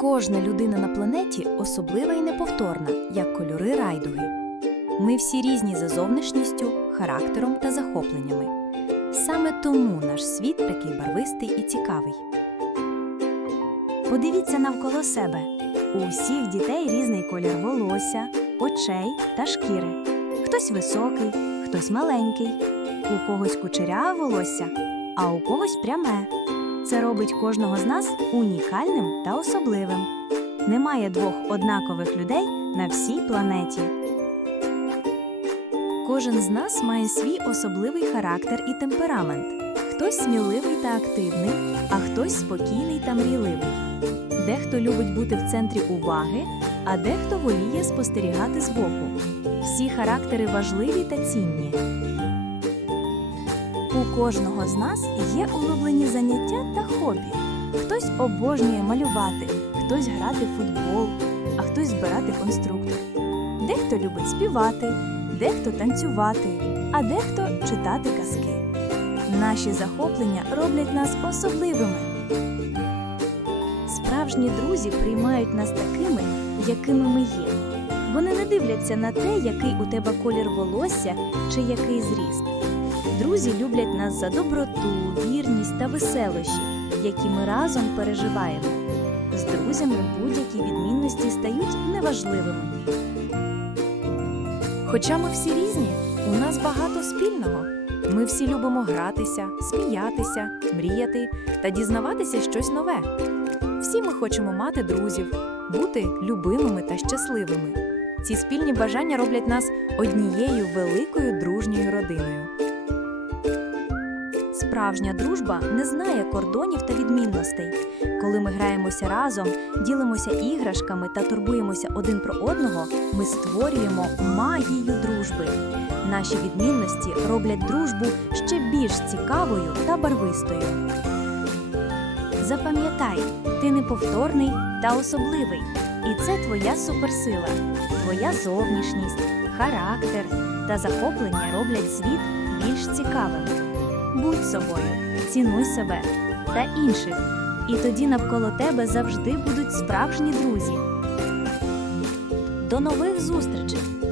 Кожна людина на планеті особлива і неповторна, як кольори райдуги. Ми всі різні за зовнішністю, характером та захопленнями. Саме тому наш світ такий барвистий і цікавий. Подивіться навколо себе. У всіх дітей різний колір волосся, очей та шкіри. Хтось високий, хтось маленький, у когось кучеряве волосся, а у когось пряме. Це робить кожного з нас унікальним та особливим. Немає двох однакових людей на всій планеті. Кожен з нас має свій особливий характер і темперамент. Хтось сміливий та активний, а хтось спокійний та мрійливий. Дехто любить бути в центрі уваги, а дехто воліє спостерігати збоку. Всі характери важливі та цінні. У кожного з нас є улюблені заняття та хобі. Хтось обожнює малювати, хтось грати в футбол, а хтось збирати конструктор. Дехто любить співати, дехто танцювати, а дехто читати казки. Наші захоплення роблять нас особливими. Справжні друзі приймають нас такими, якими ми є. Вони не дивляться на те, який у тебе колір волосся чи який зріст. Друзі люблять нас за доброту, вірність та веселощі, які ми разом переживаємо. З друзями будь-які відмінності стають неважливими. Хоча ми всі різні, у нас багато спільного. Ми всі любимо гратися, сміятися, мріяти та дізнаватися щось нове. Всі ми хочемо мати друзів, бути любимими та щасливими. Ці спільні бажання роблять нас однією великою дружньою родиною. Справжня дружба не знає кордонів та відмінностей. Коли ми граємося разом, ділимося іграшками та турбуємося один про одного, ми створюємо магію дружби. Наші відмінності роблять дружбу ще більш цікавою та барвистою. Запам'ятай, ти неповторний та особливий, і це твоя суперсила, твоя зовнішність, характер та захоплення роблять світ більш цікавим. Будь собою, цінуй себе та інших, і тоді навколо тебе завжди будуть справжні друзі. До нових зустрічей!